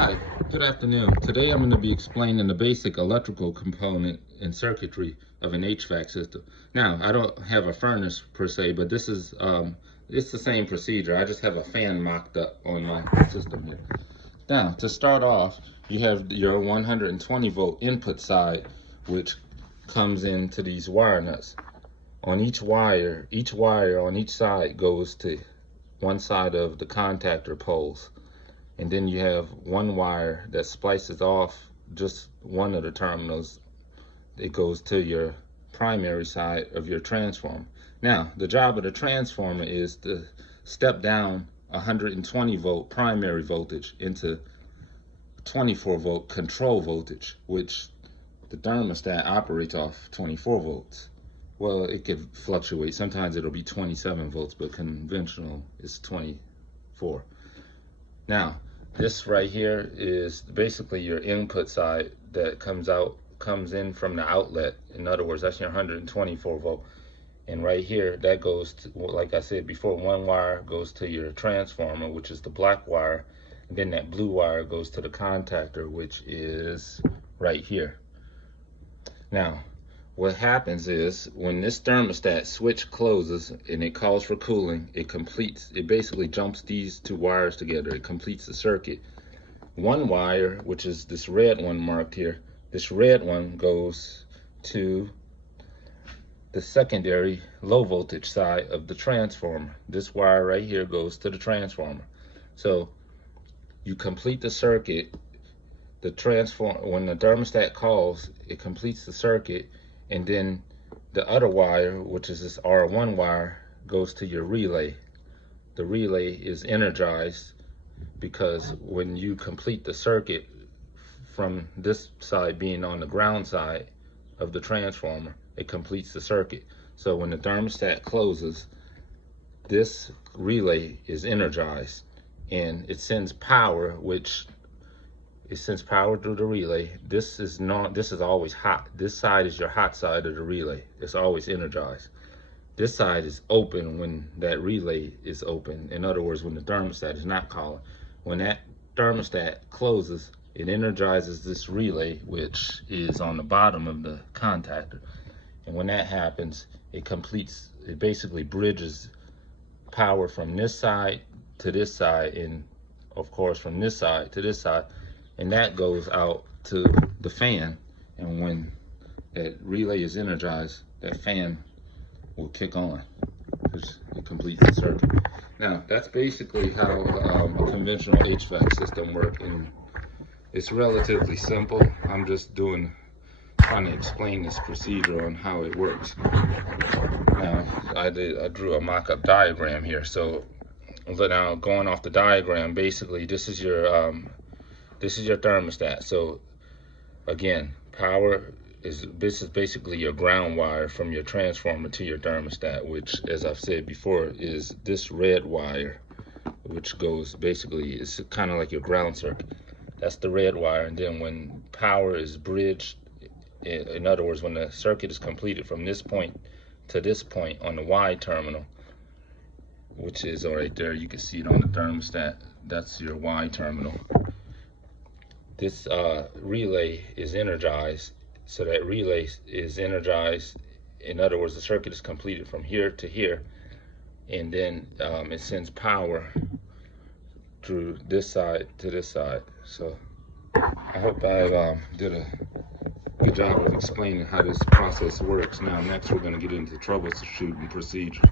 Hi, good afternoon. Today I'm going to be explaining the basic electrical component and circuitry of an HVAC system. Now, I don't have a furnace per se, but this is it's the same procedure. I just have a fan mocked up on my system here. Now, to start off, you have your 120 volt input side, which comes into these wire nuts. On each wire on each side goes to one side of the contactor poles. And then you have one wire that splices off just one of the terminals. It goes to your primary side of your transformer. Now, the job of the transformer is to step down 120 volt primary voltage into 24 volt control voltage, which the thermostat operates off 24 volts. Well, it could fluctuate. Sometimes it'll be 27 volts, but conventional is 24. Now, this right here is basically your input side that comes in from the outlet. In other words, that's your 124 volt. And right here, that goes to, like I said before, one wire goes to your transformer, which is the black wire. And then that blue wire goes to the contactor, which is right here. Now, what happens is when this thermostat switch closes and it calls for cooling, it basically jumps these two wires together. It completes the circuit. One wire, which is this red one marked here, this red one goes to the secondary low voltage side of the transformer. This wire right here goes to the transformer. So you complete the circuit. When the thermostat calls, it completes the circuit. And then the other wire, which is this R1 wire, goes to your relay. The relay is energized because when you complete the circuit from this side being on the ground side of the transformer, it completes the circuit. So when the thermostat closes, this relay is energized and it sends power, it sends power through the relay. This is always hot. This side is your hot side of the relay. It's always energized. This side is open when that relay is open. In other words, when the thermostat is not calling. When that thermostat closes, it energizes this relay, which is on the bottom of the contactor. And when that happens, it basically bridges power from this side to this side, and of course from this side to this side. And that goes out to the fan, and when that relay is energized, that fan will kick on, which it completes the circuit. Now, that's basically how a conventional HVAC system works, and it's relatively simple. I'm just trying to explain this procedure on how it works. Now, I drew a mock-up diagram here. So now going off the diagram, basically this is your thermostat. So again, this is basically your ground wire from your transformer to your thermostat, which, as I've said before, is this red wire, which goes basically, it's kind of like your ground circuit. That's the red wire. And then when power is bridged, in other words, when the circuit is completed from this point to this point on the Y terminal, which is right there, you can see it on the thermostat, that's your Y terminal. This relay is energized. So that relay is energized. In other words, the circuit is completed from here to here, and then it sends power through this side to this side. So I hope I did a good job of explaining how this process works. Now, next we're going to get into the troubleshooting procedure.